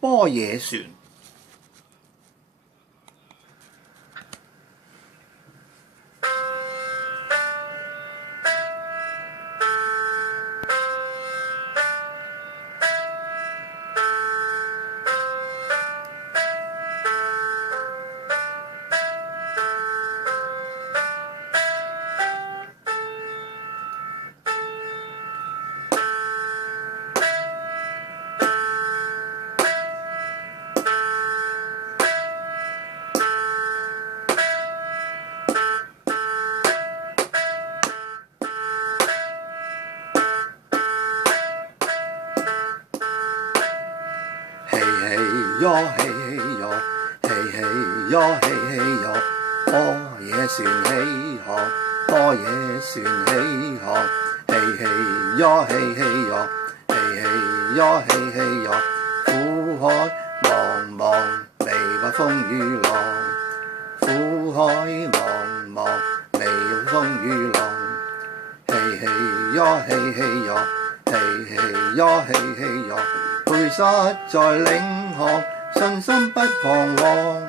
般若船。嘿嘿喲嘿嘿喲，嘿嘿喲嘿嘿喲，般若船起航，般若船起航，嘿嘿喲嘿嘿喲，嘿嘿喲嘿嘿喲，苦海茫茫，微不風雨浪，苦海茫茫，微不風雨浪，嘿嘿喲嘿嘿喲，嘿嘿喲嘿嘿喲。培實在領航，信心不彷徨。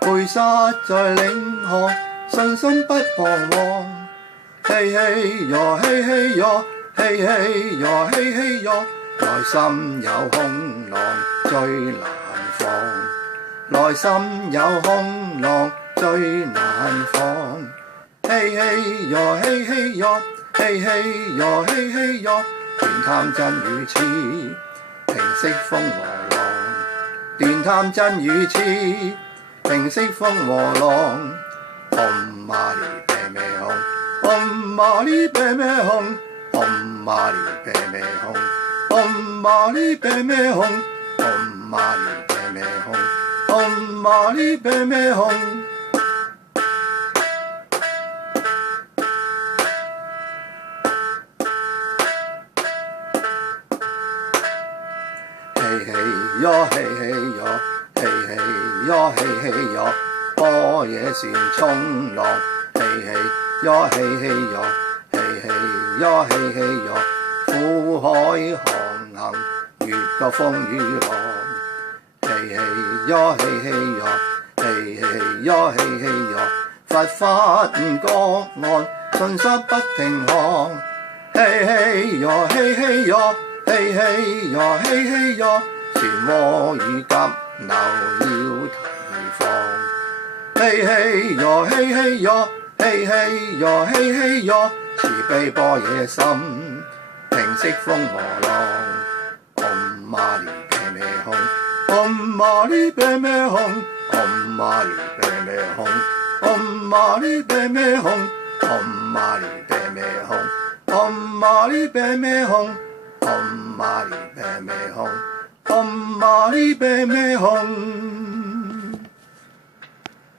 培實在領航，信心不彷徨。嘿嘿喲，嘿嘿喲，嘿嘿喲，嘿嘿喲。內心有空浪最難防，內心有空浪最難防。嘿嘿喲，嘿嘿喲，嘿嘿喲，嘿嘿喲。斷貪真與痴，平息風和浪，斷貪真與痴，平息風和浪。唵嘛呢唄咩吽，唵嘛呢唄咩吽，唵嘛呢唄咩吽，唵嘛呢唄咩吽，唵嘛呢唄咩吽，唵嘛呢唄咩吽。嘿嘿喲嘿嘿喲，嘿嘿喲嘿嘿喲，般若船衝浪，嘿嘿喲嘿嘿喲，嘿嘿喲嘿嘿喲，苦海航行，越過風與浪，嘿嘿喲嘿嘿喲，嘿嘿喲嘿嘿喲，佛法唔過岸，信心不停航，嘿嘿喲嘿嘿喲。嘿嘿喲嘿嘿喲，漩渦與急流要提防。嘿嘿喲嘿嘿喲，嘿嘿喲嘿嘿喲，慈悲般若心，平息風和浪。唵嘛呢唄咩吽，唵嘛呢唄咩吽，唵嘛呢唄咩吽，唵嘛呢唄咩吽，唵嘛呢唄咩吽，唵嘛呢唄咩吽。唵嘛呢唄咩吽，唵嘛呢唄咩吽。